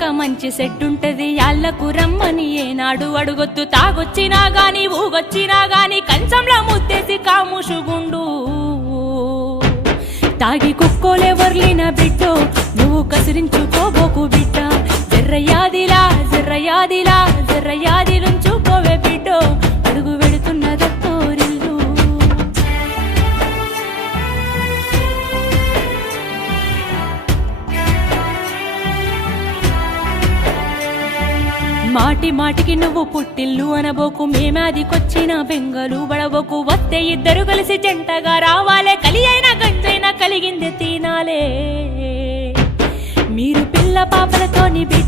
వచ్చాక మంచి సెట్టుంటది యాళ్లకు రమ్మని ఏనాడు అడుగొద్దు తాగొచ్చినా గాని ఊగొచ్చినా గాని కంచంలో ముత్తేసి కాముషుగుండు తాగి కుక్కోలే వర్లిన బిడ్డో నువ్వు కసిరించుకోబోకు బిడ్డ జర్రయాదిలా జర్రయాదిలా జర్రయాదిలుంచుకోవే బిడ్డో అడుగు వెడుతున్నదత్తోరిల్లు మాటి మాటికి నువ్వు పుట్టిల్లు అనబోకు మేమాదికొచ్చిన బెంగలు బడబోకు వస్తే ఇద్దరు కలిసి జంటగా రావాలే కలి అయినా గంజైనా కలిగింది తినాలే మీరు పిల్ల పాపలతోని బిడ్డ